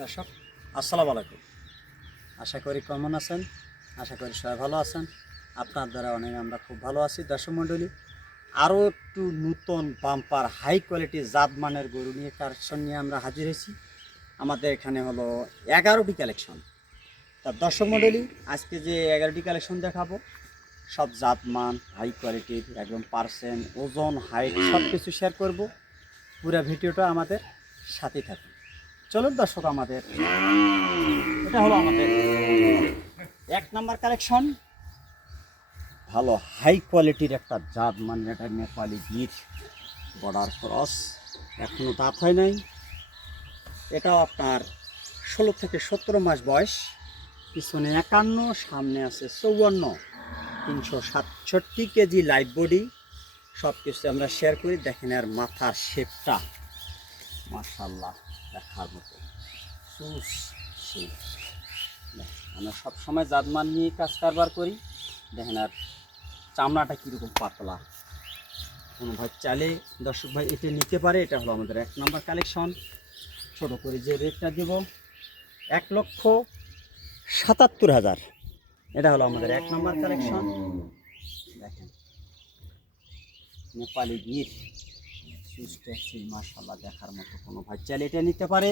দর্শক আসসালামু আলাইকুম। আশা করি কেমন আছেন? আশা করি সবাই ভালো আছেন। আপনার দ্বারা আমরা খুব ভালো আছি। দর্শক মণ্ডলী, আরও একটু নতুন বাম্পার হাই কোয়ালিটি জাতমানের গরু নিয়ে কালেকশন নিয়ে আমরা হাজির হয়েছি। আমাদের এখানে হলো 11টি কালেকশন। তা দর্শক মণ্ডলী, আজকে যে 11টি কালেকশন দেখাবো সব জাতমান হাই কোয়ালিটির, একদম পার্সেন্ট, ওজন, হাইট সব কিছু শেয়ার করব। পুরো ভিডিওটা আমাদের সাথে থাকুন। চলুন দর্শক, এটা হলো আমাদের 1 নাম্বার কালেকশন। ভালো হাই কোয়ালিটির একটা জাত, মানে এটা নেপালি গির বর্ডার ক্রস, এখনও দাঁত হয় নাই। এটাও আপনার 16 থেকে 17 মাস বয়স। পিছনে 51, সামনে আছে 54, 367 কেজি লাইভ বডি। সব কিছু আমরা শেয়ার করি। দেখেন আর মাথার শেপটা মাশাআল্লাহ দেখার মতো। আমরা সবসময় জাতমান নিয়ে কাজ কারবার করি। দেখেন আর চামড়াটা কীরকম পাতলা। কোনো ভাই চাইলে দর্শক ভাই এটা নিতে পারে। এটা হলো আমাদের 1 নাম্বার কালেকশন। ছোটো করে যে রেটটা দেব 1,77,000। এটা হলো আমাদের 1 নাম্বার কালেকশন। দেখেন নেপালি গির সুস্থ মাশাআল্লাহ দেখার মতো। কোনো ভাই চাইলে এটা নিতে পারে।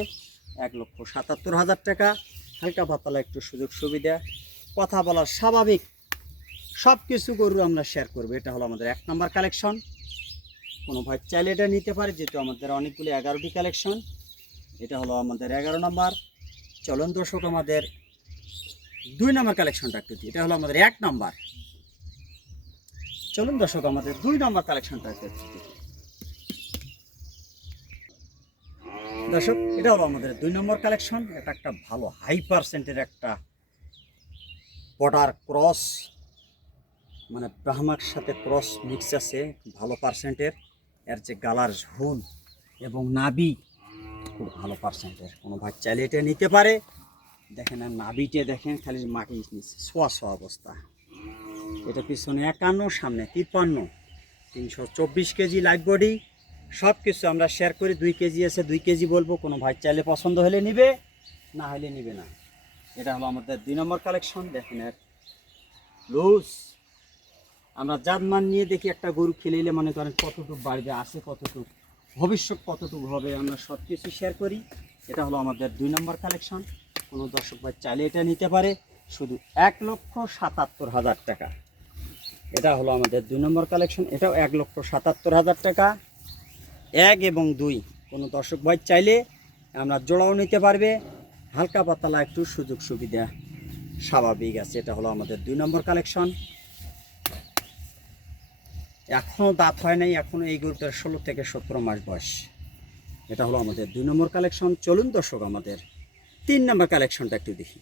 1,77,000 টাকা। হালকা পাতলা একটু সুযোগ সুবিধা, কথা বলার স্বাভাবিক, সব কিছু গরু আমরা শেয়ার করবো। এটা হলো আমাদের 1 নাম্বার কালেকশন। কোনো ভাই চাইলে এটা নিতে পারে, যেহেতু আমাদের অনেকগুলি 11টি কালেকশন। এটা হলো আমাদের 11 নাম্বার। চলন দর্শক, আমাদের 2 নাম্বার কালেকশনটা একটু দিই। এটা হলো আমাদের 1 নাম্বার। চলুন দর্শক, আমাদের 2 নাম্বার কালেকশনটা একটু দিই। দর্শক, এটা হলো আমাদের 2 নম্বর কালেকশন। এটা একটা ভালো হাই পার্সেন্টের একটা বর্ডার ক্রস, মানে ব্রাহ্মার সাথে ক্রস মিক্স আছে, ভালো পার্সেন্টের। এর যে গালার ঝুল এবং নাভি খুব ভালো পার্সেন্টের। কোনো ভাই চাইলে এটা নিতে পারে। দেখেন আর নাভিটা দেখেন, খালি মাটি নিচ্ছে, শোয়া শোয়া অবস্থা। এটা পিছনে 51, সামনে 53, 324 কেজি লাইভ বডি। সব কিছু আমরা শেয়ার করি। 2 কেজি আছে, 2 কেজি বলবো। কোনো ভাই চাইলে পছন্দ হলে নিবে, না হলে নিবে না। এটা হলো আমাদের 2 নম্বর কালেকশন। দেখেন এর লুজ। আমরা জাতমান নিয়ে দেখি একটা গরু খেলেইলে মনে করেন কতটুকু বাড়বে, আসে কতটুকু, ভবিষ্যৎ কতটুকু হবে, আমরা সব কিছু শেয়ার করি। এটা হলো আমাদের 2 নম্বর কালেকশন। কোনো দর্শক ভাই চাইলে এটা নিতে পারে, শুধু 1,77,000 টাকা। এটা হলো আমাদের 2 নম্বর কালেকশন। এটাও 1,77,000 টাকা। 1 এবং 2 কোনো দর্শক ভাই চাইলে আমরা জোড়াও নিতে পারবে। হালকা পাতলা একটু সুযোগ সুবিধা স্বাভাবিক আছে। এটা হলো আমাদের 2 নম্বর কালেকশন। এখনও দাঁত হয় নাই, এখনও এই গরুটার 16 থেকে 17 মাস বয়স। এটা হলো আমাদের 2 নম্বর কালেকশন। চলুন দর্শক, আমাদের 3 নম্বর কালেকশনটা একটু দেখি।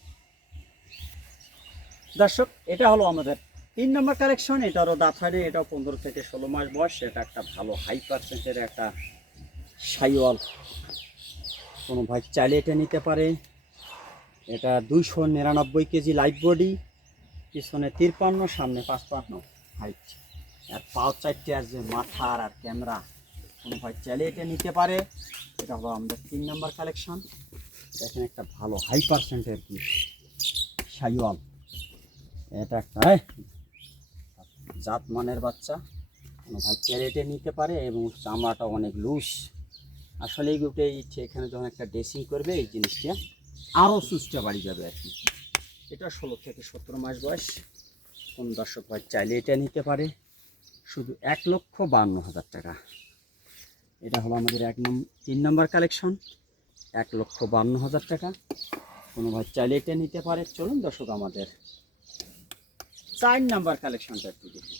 দর্শক, এটা হলো আমাদের 3 নম্বর কালেকশন। এটারও দাঁত হয় নাই, এটাও 15 থেকে 16 মাস বয়স। এটা একটা ভালো হাই পার্সেন্টের একটা সাইওয়াল। কোনো ভাই চাইলে এটা নিতে পারে। এটা 299 কেজি লাইভ বডি, পিছনে 53, সামনে 55 হাইট। আর পাও 4টে, আর যে মাথার আর ক্যামেরা, কোনো ভাই চাইলে এটা নিতে পারে। এটা হলো আমাদের 3 নম্বর কালেকশন। দেখেন একটা ভালো হাই পার্সেন্টের কি সাইওয়াল। এটা একটা জাত মানের বাচ্চা। কোনো ভাই চাইলে এটা নিতে পারে, এবং চামড়াটা অনেক লুজ। আসলে এই গরুটা এখানে যখন একটা ড্রেসিং করবে, এই জিনিসটা আরও সুস্থ বাড়ি যাবে আর কি। এটা 16 থেকে 17 মাস বয়স। কোন দর্শক ভাই চাইলে এটা নিতে পারে, শুধু 1,52,000 টাকা। এটা হলো আমাদের 3 নম্বর কালেকশন। 1,52,000 টাকা। কোনো ভাই চাইলে এটা নিতে পারে। চলুন দর্শক, আমাদের 4 নম্বর কালেকশনটা একটু দেখি।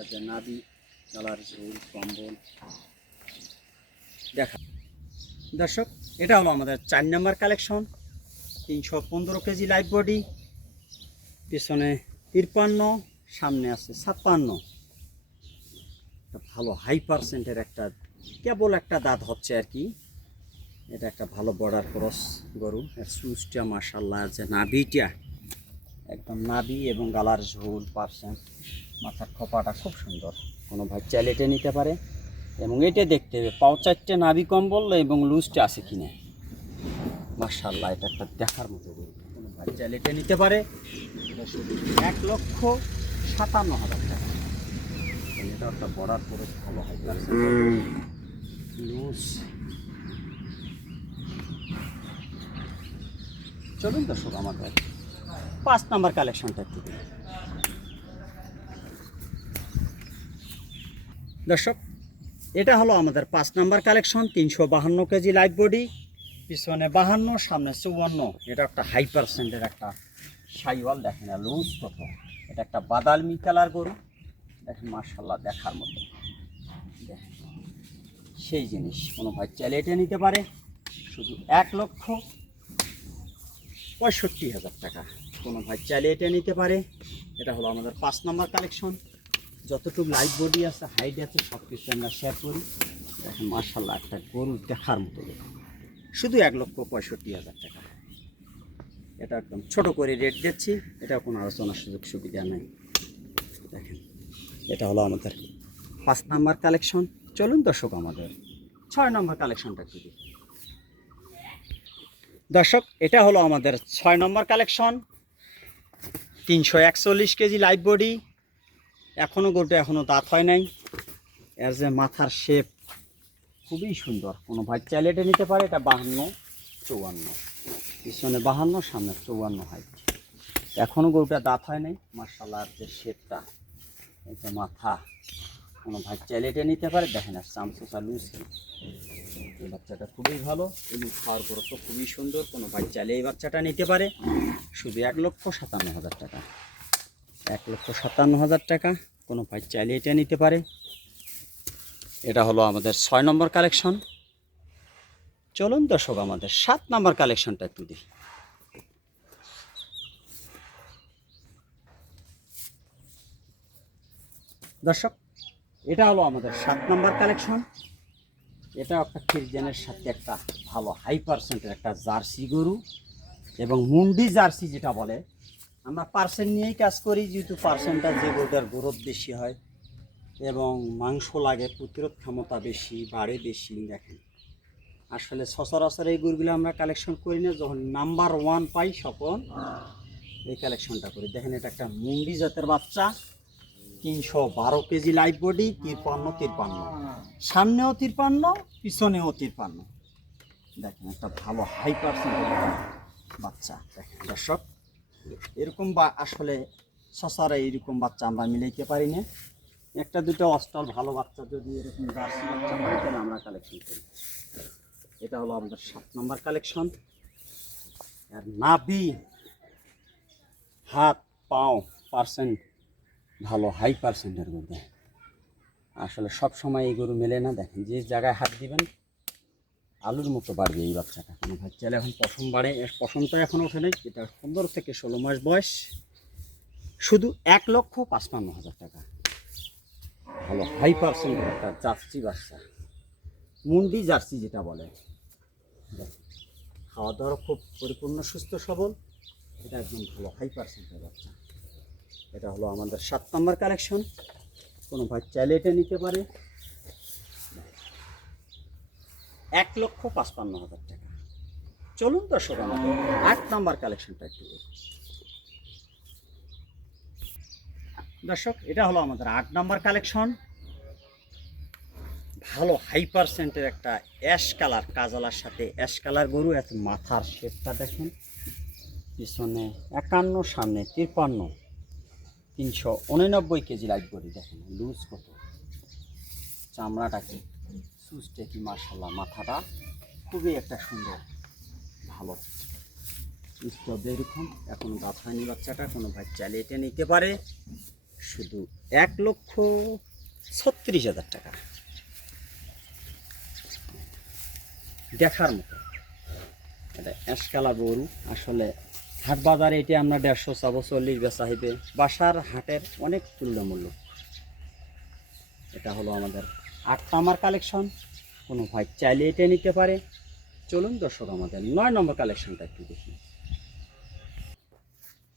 এতে নাভি, কালার, ঝুল, কম্বল দেখা। দর্শক, এটা হলো আমাদের 4 নম্বর কালেকশন। 315 কেজি লাইভ বডি, পিছনে 53, সামনে আছে 56। ভালো হাই পার্সেন্টের একটা, কেবল একটা দাঁত হচ্ছে আর কি। এটা একটা ভালো বর্ডার ক্রস গরু। এর সুচটা মাশাআল্লাহ, যে নাভিটা একদম, নাভি এবং গালার ঝোল পার্সেন্ট, মাথার খোপাটা খুব সুন্দর। কোনো ভাই চাইলে এটা নিতে পারে। এবং এটা দেখতে হবে পাও 4টে, নাভি কম্বল এবং লুজটা আছে কিনা। মাশাআল্লাহ, এটা একটা দেখার মতো গরু। কোনো ভাই চাইলে এটা নিতে পারে। এটা শুধু 1,57,000 টাকা। এটা একটা বর্ডার করে ভালো হয় লুজ। চলুন দর্শক আমাদের 5 নাম্বার কালেকশনটা একটু দিন। দর্শক, এটা হলো আমাদের 5 number collection. 352 KG live body, পিছনে 52, সামনে 54। এটা একটা হাই পার্সেন্টের একটা শাইওয়াল। দেখেন না লুজ কত। এটা একটা বাদামি কালার গরু। দেখেন মাশাআল্লাহ, দেখার মতো। দেখেন সেই জিনিস, কোনো ভাই চাইলে এটা নিতে পারে। শুধু 1,65,000 টাকা। কোনো ভাই চাইলে এটা নিতে পারে। এটা হলো আমাদের 5 নাম্বার কালেকশন। যতটুকু লাইভ বডি আছে, হাইট আছে, সব কিছু আমরা শেয়ার করি। দেখেন মাশাআল্লাহ, একটা গরু দেখার মতো গরু। শুধু 1,65,000 টাকা। এটা একদম ছোট করে রেট দিচ্ছি। এটা কোনো আলোচনার সুযোগ সুবিধা নেই। দেখেন এটা হলো আমাদের 5 নাম্বার কালেকশন। চলুন দর্শক আমাদের 6 নম্বর কালেকশনটা একটু দিই। দর্শক, এটা হলো আমাদের 6 নম্বর কালেকশন। 341 KG live body. এখনও দাঁত হয় নাই। এর যে মাথার শেপ খুবই সুন্দর। কোনো ভাই চাইলে এটা নিতে পারে। এটা 52-54, পিছনে 52, সামনে 54 হাইট। এখনও গরুটা দাঁত হয় নাই। মাশাআল্লাহ, যে শেপটা, এই যে মাথা, কোনো ভাই চাইলে এটা নিতে পারে। দেখেন আর চামচা লুজ। এই বাচ্চাটা খুবই ভালো এবং খাওয়ার পর তো খুবই সুন্দর। কোনো ভাই চাইলে এই বাচ্চাটা নিতে পারে। শুধু 1,57,000 টাকা। 1,57,000 টাকা। কোনো ভাই চাইলে এটা নিতে পারে। এটা হলো আমাদের 6 নম্বর কালেকশন। চলুন দর্শক আমাদের 7 নম্বর কালেকশনটা একটু দিই। দর্শক, এটা হলো আমাদের 7 নম্বর কালেকশন। এটা একটা ফ্রিজিয়ানের সাথে একটা ভালো হাই পার্সেন্টের একটা জার্সি গরু এবং মুন্ডি জার্সি যেটা বলে। আমরা পার্সেন্ট নিয়েই কাজ করি, যেহেতু পার্সেন্টটা যে গরুটার গ্রোথ বেশি হয় এবং মাংস লাগে, প্রতিরোধ ক্ষমতা বেশি, বাড়ে বেশি। দেখেন আসলে সচরাচর এই গরুগুলো আমরা কালেকশন করি না, যখন নাম্বার 1 পাই তখন এই কালেকশনটা করি। দেখেন এটা একটা মুন্ডি জাতের বাচ্চা। 312 কেজি লাইভ বডি। 53, সামনেও 53, পিছনেও 53। দেখেন একটা ভালো হাই পার্সেন্টের বাচ্চা। দেখেন দর্শক, এরকম আসলে সসারে এইরকম বাচ্চা আমরা মিলাইতে পারি না। একটা দুটো অস্টল ভালো বাচ্চা যদি এরকম জার্সি বাচ্চা পাই তাহলে আমরা কালেকশন করি। এটা হলো আমাদের 7 নম্বর কালেকশন। আর নাভি, হাত, পাও পার্সেন্ট ভালো হাই পার্সেন্টের গরু। আসলে সব সময় এই গরু মেলে না। দেখেন যে জায়গায় হাত দিবেন আলুর মতো বাড়বে এই বাচ্চাটা। কোনো ভাই চাইলে এখন পশম বাড়ে। পশমটা এখন ওঠে নেই। এটা 15 থেকে 16 মাস বয়স। শুধু 1,55,000 টাকা। ভালো হাই পার্সেন্টের একটা জার্সি বাচ্চা, মুন্ডি জার্সি যেটা বলে। খাওয়া দাওয়া খুব পরিপূর্ণ, সুস্থ সবল। এটা একদম ভালো হাই পার্সেন্টের বাচ্চা। এটা হলো আমাদের 7 নম্বর কালেকশন। কোনো ভাই চাইলে এটা নিতে পারে। 1,55,000 টাকা। চলুন দর্শক আমাদের 8 নম্বর কালেকশনটা একটু। দর্শক, এটা হলো আমাদের 8 নম্বর কালেকশন। ভালো হাই পার্সেন্টের একটা অ্যাশ কালার, কাজালার সাথে অ্যাশ কালার গরু। এত মাথার শেপটা দেখেন, পিছনে 51, সামনে 53। 389 কেজি লাইভ বডি। দেখেন লুজ কত, চামড়াটা কি, সুচটা কি, মাশাআল্লাহ। মাথাটা খুবই একটা সুন্দর ভালো স্টব এরকম। এখনো দাঁত হয়নি বাচ্চাটা। কোনো ভাই চাইলে এটা নিতে পারে। শুধু 1,36,000 টাকা। দেখার মতো এটা অ্যাশকালা গরু। আসলে হাট বাজারে এটা আমরা 150 চাবো, 40 বেচা হইবে। বাসার হাটের অনেক তুল্যমূল্য। এটা হলো আমাদের 8 নম্বর কালেকশন। কোনো ভাই চাইলে এটা নিতে পারে। চলুন দর্শক আমাদের 9 নম্বর কালেকশনটা একটু দেখি।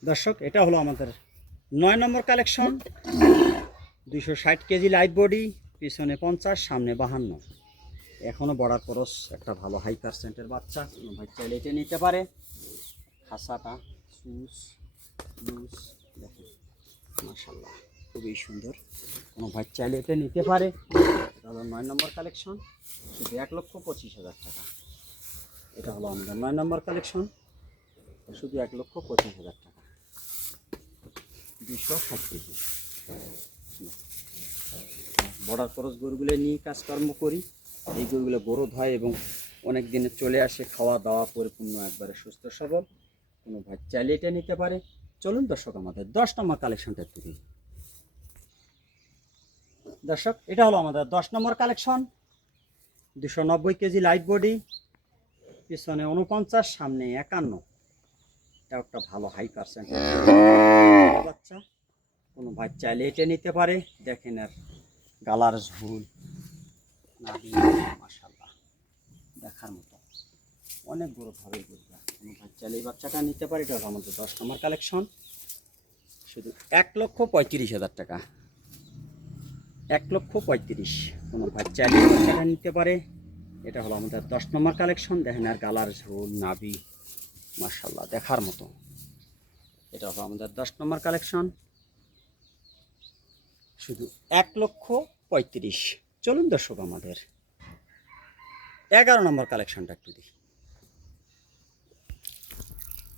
দর্শক, এটা হলো আমাদের 9 নম্বর কালেকশন। 260 কেজি লাইভ বডি, পিছনে 50, সামনে 52। এখনও বর্ডার ক্রস একটা ভালো হাই পার্সেন্টের বাচ্চা, কোনো ভাই চাইলে এটা নিতে পারে। খাসাটা সুস লুজ দেখেন মাশাআল্লাহ খুবই সুন্দর, কোনো ভাই চাইলে এটা নিতে পারে। এটা হলো 9 নম্বর কালেকশন, শুধু 1,25,000 টাকা। এটা হলো আমাদের 9 নম্বর কালেকশন, শুধু 1,25,000 টাকা, 260 কেজি। বর্ডার ক্রস গরুগুলো নিয়ে কাজকর্ম করি, এই গরুগুলো গ্রোথ হয় এবং অনেক দিনে চলে আসে, খাওয়া দাওয়া পরিপূর্ণ একবারে সুস্থ সবল, কোনো ভাই চাইলে এটা নিতে পারে। চলুন দর্শক আমাদের 10 নম্বর কালেকশনটা একটু দিই। দর্শক এটা হলো আমাদের 10 নম্বর কালেকশন, 290 কেজি লাইট বডি, পিছনে 49, সামনে 51। এটা একটা ভালো হাই পার্সেন্ট বাচ্চা, কোনো ভাই চাইলে এটা নিতে পারে। দেখেন আর গালার ঝুল মাশাআল্লাহ দেখার মতো, অনেক বড় ভাবে গরুটা, কোনো ভাই চাইলে এই বাচ্চাটা নিতে পারে। এটা হলো আমাদের 10 নম্বর কালেকশন, শুধু 1,35,000 টাকা, 1,35,000, কোনো ভাই চাইলে এই বাচ্চাটা নিতে পারে। এটা হলো আমাদের 10 নম্বর কালেকশন, দেখেন আর গালার ঝোল নাভি মাশাআল্লাহ দেখার মতো। এটা হলো আমাদের 10 নম্বর কালেকশন, শুধু 1,35,000। চলুন দর্শক আমাদের 11 নম্বর কালেকশনটা একটু দিই।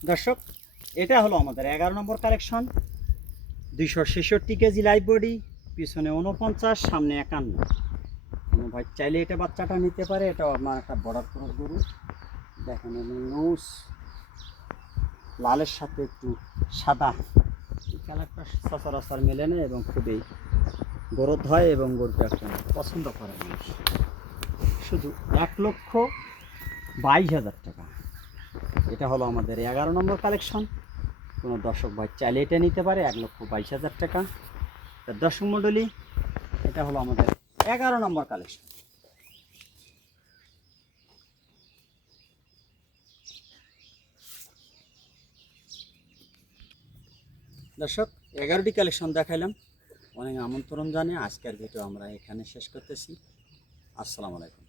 দর্শক এটা হলো আমাদের 11 নম্বর কালেকশন, 266 কেজি লাইভ বডি, পিছনে 49, সামনে 51। কোনো ভাই চাইলে এটা বাচ্চাটা নিতে পারে। এটা আপনার একটা বর্ডার ক্রস গরু, দেখেন লুজ লালের সাথে একটু সাদা, এই কালারটা সচরাচর মেলে না এবং খুবই গ্রোথ হয় এবং গরুটা একটা পছন্দ করে মানুষ। শুধু 1,22,000 টাকা। এটা হলো আমাদের 11 নম্বর কালেকশন, কোনো দর্শক ভাই চাইলে এটা নিতে পারে। 1,22,000 টাকা। দর্শক মণ্ডলী এটা হলো আমাদের 11 নম্বর কালেকশন। দর্শক 11টি কালেকশন দেখাইলাম, অনেক আমন্ত্রণ জানিয়ে আজকের ভিডিও আমরা এখানে শেষ করতেছি। আসসালামু আলাইকুম।